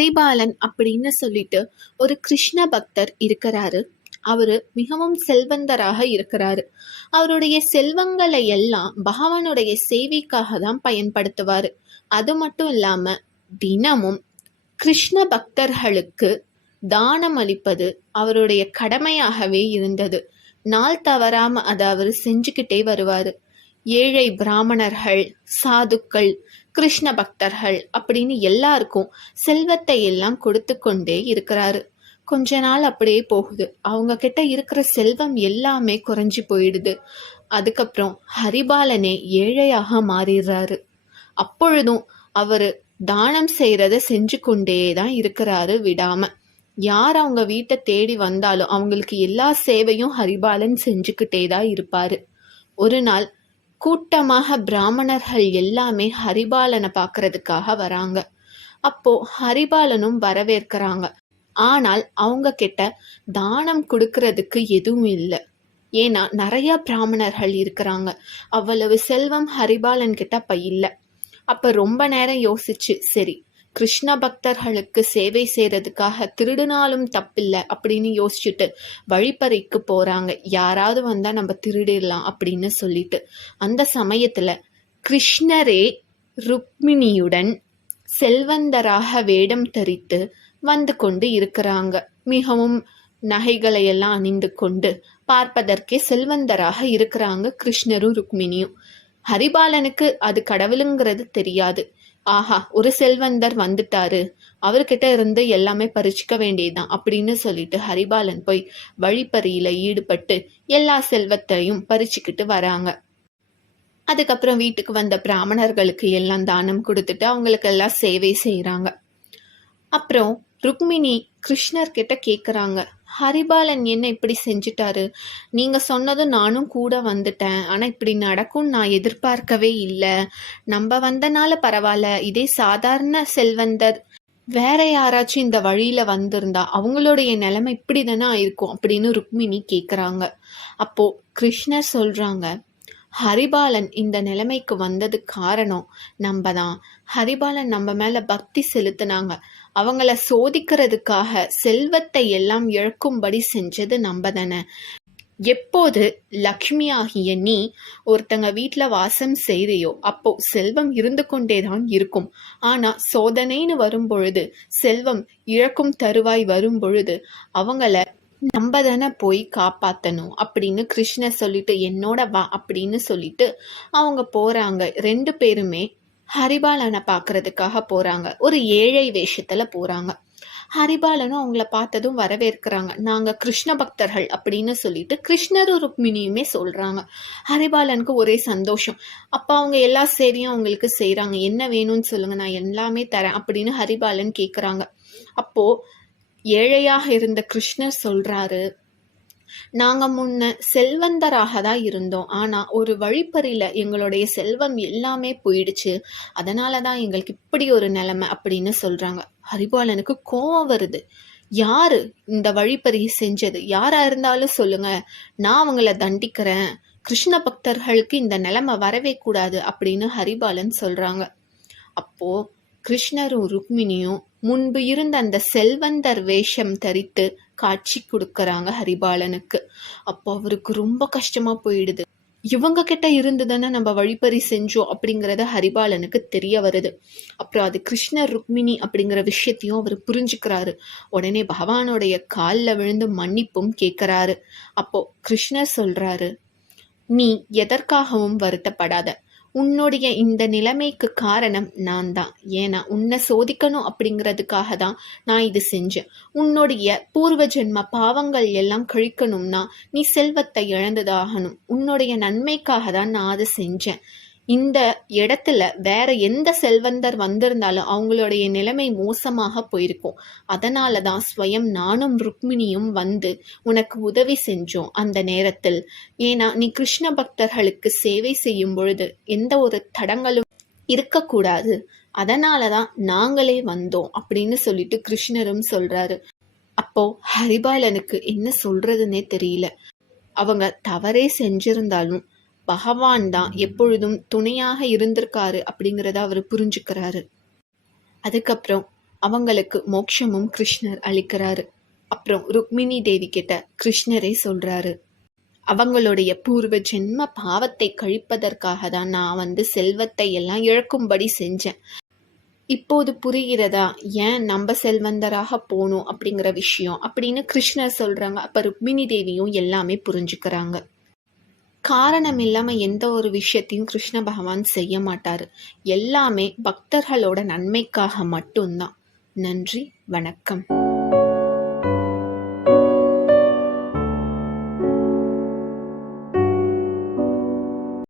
ஹரிபாலன் அப்படின்னு சொல்லிட்டு ஒரு கிருஷ்ண பக்தர் இருக்கிறாரு. அவரு மிகவும் செல்வந்தராக இருக்கிறாரு. அவருடைய செல்வங்களை எல்லாம் பகவானுடைய சேவைக்காக தான் பயன்படுத்துவாரு. அது மட்டும் இல்லாம தினமும் கிருஷ்ண பக்தர்களுக்கு தானம் அளிப்பது அவருடைய கடமையாகவே இருந்தது. நாள் தவறாம அதை அவர் செஞ்சுக்கிட்டே வருவாரு. ஏழை பிராமணர்கள், சாதுக்கள், கிருஷ்ண பக்தர்கள் அப்படின்னு எல்லாருக்கும் செல்வத்தை எல்லாம் கொடுத்து கொண்டே இருக்கிறாரு. கொஞ்ச நாள் அப்படியே போகுது. அவங்க கிட்ட இருக்கிற செல்வம் எல்லாமே குறைஞ்சி போயிடுது. அதுக்கப்புறம் ஹரிபாலனே ஏழையாக மாறிடுறாரு. அப்பொழுதும் அவரு தானம் செய்யறத செஞ்சு கொண்டே தான் இருக்கிறாரு விடாம. யார் அவங்க வீட்டை தேடி வந்தாலும் அவங்களுக்கு எல்லா சேவையும் ஹரிபாலன் செஞ்சுக்கிட்டே தான் இருப்பாரு. ஒரு நாள் கூட்டமாக பிராமணர்கள் எல்லாமே ஹரிபாலனை பார்க்கறதுக்காக வராங்க. அப்போ ஹரிபாலனும் வரவேற்கிறாங்க. ஆனால் அவங்க கிட்ட தானம் கொடுக்கறதுக்கு எதுவும் இல்லை. ஏன்னா நிறைய பிராமணர்கள் இருக்கிறாங்க. அவ்வளவு செல்வம் ஹரிபாலன் கிட்ட அப்ப இல்லை. அப்ப ரொம்ப நேரம் யோசிச்சு, சரி கிருஷ்ண பக்தர்களுக்கு சேவை செய்யறதுக்காக திருடினாலும் தப்பில்லை அப்படின்னு யோசிச்சுட்டு வழிப்பறைக்கு போறாங்க. யாராவது வந்தா நம்ம திருடிடலாம் அப்படின்னு சொல்லிட்டு. அந்த சமயத்துல கிருஷ்ணரே ருக்மிணியுடன் செல்வந்தராக வேடம் தரித்து வந்து கொண்டு இருக்கிறாங்க. மிகவும் நகைகளை எல்லாம் அணிந்து கொண்டு பார்ப்பதற்கே செல்வந்தராக இருக்கிறாங்க கிருஷ்ணரும் ருக்மிணியும். ஹரிபாலனுக்கு அது கடவுளுங்கிறது தெரியாது. ஆஹா, ஒரு செல்வந்தர் வந்துட்டாரு, அவர்கிட்ட இருந்து எல்லாமே பறிச்சுக்க வேண்டியதுதான் அப்படின்னு சொல்லிட்டு ஹரிபாலன் போய் வழிப்பறியில ஈடுபட்டு எல்லா செல்வத்தையும் பறிச்சுக்கிட்டு வராங்க. அதுக்கப்புறம் வீட்டுக்கு வந்த பிராமணர்களுக்கு எல்லாம் தானம் கொடுத்துட்டு அவங்களுக்கு எல்லாம் சேவை செய்யறாங்க. அப்புறம் ருக்மிணி கிருஷ்ணர் கிட்ட கேக்குறாங்க, ஹரிபாலன் என்ன இப்படி செஞ்சுட்டாரு? நீங்க சொன்னதும் நானும் கூட வந்துட்டேன். ஆனா இப்படி நடக்கும்னு நான் எதிர்பார்க்கவே இல்லை. நம்ம வந்தனால பரவாயில்ல, இதே சாதாரண செல்வந்தர் வேற யாராச்சும் இந்த வழியில வந்திருந்தா அவங்களுடைய நிலைமை இப்படி தானே ஆயிருக்கும் அப்படின்னு ருக்மிணி கேக்குறாங்க. அப்போ கிருஷ்ணர் சொல்றாங்க, ஹரிபாலன் இந்த நிலைமைக்கு வந்தது காரணம் நம்ம தான். ஹரிபாலன் நம்ம மேல பக்தி செலுத்தினாங்க. அவங்கள சோதிக்கிறதுக்காக செல்வத்தை எல்லாம் இழக்கும்படி செஞ்சது நம்ம தானே. எப்போது லக்ஷ்மி ஆகிய நீ ஒருத்தங்க வீட்டுல வாசம் செய்றியோ அப்போ செல்வம் இருந்து கொண்டேதான் இருக்கும். ஆனா சோதனைன்னு வரும் பொழுது, செல்வம் இழக்கும் தருவாய் வரும் பொழுது அவங்கள நம்ம தானே போய் காப்பாற்றணும் அப்படின்னு கிருஷ்ணர் சொல்லிட்டு என்னோட வா அப்படின்னு சொல்லிட்டு அவங்க போறாங்க. 2 பேருமே ஹரிபாலனை பார்க்கறதுக்காக போறாங்க. ஒரு ஏழை வேஷத்துல போறாங்க. ஹரிபாலனும் அவங்கள பார்த்ததும் வரவேற்கிறாங்க. நாங்க கிருஷ்ண பக்தர்கள் அப்படின்னு சொல்லிட்டு கிருஷ்ணரும் ருக்மிணியுமே சொல்றாங்க. ஹரிபாலனுக்கு ஒரே சந்தோஷம். அப்ப அவங்க எல்லா சேவையும் அவங்களுக்கு செய்யறாங்க. என்ன வேணும்னு சொல்லுங்க, நான் எல்லாமே தரேன் அப்படின்னு ஹரிபாலன் கேக்குறாங்க. அப்போ ஏழையாக இருந்த கிருஷ்ணர் சொல்றாரு, நாங்க முன்ன செல்வந்தராக தான் இருந்தோம். ஆனா ஒரு வழிப்பறியில எங்களுடைய செல்வம் எல்லாமே போயிடுச்சு. அதனாலதான் எங்களுக்கு இப்படி ஒரு நிலைமை அப்படின்னு சொல்றாங்க. ஹரிபாலனுக்கு கோபம் வருது. யாரு இந்த வழிப்பறி செஞ்சது? யாரா இருந்தாலும் சொல்லுங்க, நான் அவங்கள தண்டிக்கிறேன். கிருஷ்ண பக்தர்களுக்கு இந்த நிலைமை வரவே கூடாது அப்படின்னு ஹரிபாலன் சொல்றாங்க. அப்போ கிருஷ்ணரும் ருக்மிணியும் முன்பு இருந்த அந்த செல்வந்தர் வேஷம் தரித்து காட்சி கொடுக்கறாங்க ஹரிபாலனுக்கு. அப்போ அவருக்கு ரொம்ப கஷ்டமா போயிடுது. இவங்க கிட்ட இருந்துதானே நம்ம வழிப்பறி செஞ்சோம் அப்படிங்கறத ஹரிபாலனுக்கு தெரிய வருது. அப்புறம் அது கிருஷ்ணர் ருக்மிணி அப்படிங்கிற விஷயத்தையும் அவர் புரிஞ்சுக்கிறாரு. உடனே பகவானுடைய காலில் விழுந்து மன்னிப்பும் கேட்கிறாரு. அப்போ கிருஷ்ணர் சொல்றாரு, நீ எதற்காகவும் வருத்தப்படாத. உன்னுடைய இந்த நிலைமைக்கு காரணம் நான் தான். ஏன்னா உன்னை சோதிக்கணும் அப்படிங்கிறதுக்காக தான் நான் இது செஞ்சேன். உன்னுடைய பூர்வ ஜென்ம பாவங்கள் எல்லாம் கழிக்கணும்னா நீ செல்வத்தை இழந்ததாகணும். உன்னுடைய நன்மைக்காக தான் நான் அதை செஞ்சேன். இந்த இடத்துல வேற எந்த செல்வந்தர் வந்திருந்தாலும் அவங்களுடைய நிலைமை மோசமாக போயிருக்கும். அதனால தான் ஸ்வயம் நானும் ருக்மிணியும் வந்து உனக்கு உதவி செஞ்சோம் அந்த நேரத்தில். ஏன்னா நீ கிருஷ்ண பக்தர்களுக்கு சேவை செய்யும் பொழுது எந்த ஒரு தடங்களும் இருக்கக்கூடாது. அதனாலதான் நாங்களே வந்தோம் அப்படின்னு சொல்லிட்டு கிருஷ்ணரும் சொல்றாரு. அப்போ ஹரிபாலனுக்கு என்ன சொல்றதுன்னே தெரியல. அவங்க தவறே செஞ்சிருந்தாலும் பகவான் தான் எப்பொழுதும் துணையாக இருந்திருக்காரு அப்படிங்கிறத அவர் புரிஞ்சுக்கிறாரு. அதுக்கப்புறம் அவங்களுக்கு மோட்சமும் கிருஷ்ணர் அளிக்கிறாரு. அப்புறம் ருக்மிணி தேவி கிட்ட கிருஷ்ணரே சொல்றாரு, அவங்களுடைய பூர்வ ஜென்ம பாவத்தை கழிப்பதற்காக தான் நான் செல்வத்தை எல்லாம் இழக்கும்படி செஞ்சேன். இப்போது புரிகிறதா ஏன் நம்ம செல்வந்தராக போகணும் அப்படிங்கிற விஷயம் அப்படின்னு கிருஷ்ணர் சொல்றாங்க. அப்ப ருக்மிணி தேவியும் எல்லாமே புரிஞ்சுக்கிறாங்க. காரணம் இல்லாம எந்த ஒரு விஷயத்தையும் கிருஷ்ண பகவான் செய்ய மாட்டாரு. எல்லாமே பக்தர்களோட நன்மைக்காக மட்டும்தான். நன்றி, வணக்கம்.